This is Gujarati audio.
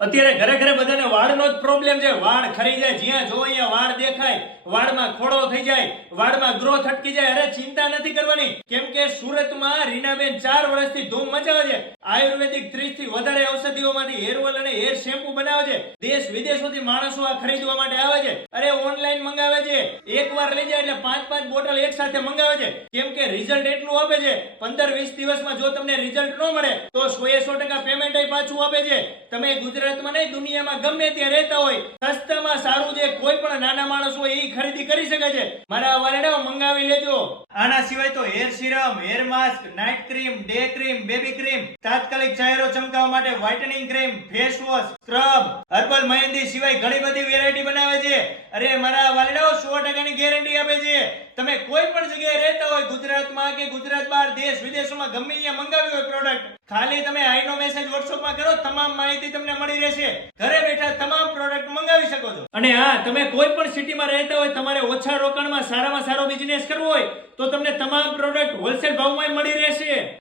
અત્યારે ઘરે ઘરે બધાને વાળનો જ પ્રોબ્લેમ છે. વાળ ખરી જાય, જ્યાં જો અહીંયા વાળ દેખાય, વાળમાં ખોડો થઈ જાય, વાળમાં ગ્રોથ અટકી જાય. અરે ચિંતા નથી કરવાની, કેમ કે સુરતમાં રીનાબેન 4 વર્ષથી ધૂમ મચાવે છે. આયુર્વેદિક 30 થી વધારે ઔષધિઓમાંથી હેર ઓઇલ અને હેર શેમ્પુ બનાવે છે. દેશ વિદેશોથી માણસો આ ખરીદવા માટે આવે છે. અરે ઓનલાઈન મંગાવે છે, એકવાર લઈ જાય એટલે 5-5 બોટલ એક સાથે મંગાવે છે, કેમ કે રિઝલ્ટ એટલું આપે છે. 15-20 દિવસમાં જો તમને રિઝલ્ટ ન મળે તો 100% પેમેન્ટ પાછું આપે છે. તમે ગુજરાતમાં નહીં, દુનિયામાં ગમે ત્યાં રહેતા હોય, સસ્તામાં સારું છે. કોઈ પણ નાના માણસ હોય એ ખરીદી કરી શકે છે. મારા વાલેડાઓ મંગાવી લેજો. આના સિવાય તો hair serum, hair mask, night cream, day cream, baby cream, તાત્કાલિક ચહેરો ચમકાવવા માટે whitening cream, face wash, scrub, herbal mehndi સિવાય ઘણી બધી વેરાયટી બનાવે છે. અરે મારા વાલેડાઓ 100% ની ગેરંટી આપે છે. તમે કોઈ પણ જગ્યાએ રહેતા હોય, ગુજરાતમાં કે ગુજરાત બહાર, દેશ વિદેશોમાં ગમે ત્યાં મંગાવી હોય પ્રોડક્ટ, ખાલી તમે આઈનો મેસેજ વોટ્સએપમાં કરો, તમામ માહિતી તમને મળી રહેશે. ઘરે બેઠા તમામ પ્રોડક્ટ મંગાવી શકો છો. અને હા, તમે કોઈ પણ સિટીમાં રહેતા હોય, તમારે ઓછા રોકાણમાં સારામાં સારો બિઝનેસ કરવો હોય તો તમને તમામ પ્રોડક્ટ હોલસેલ ભાવમાં મળી રહેશે.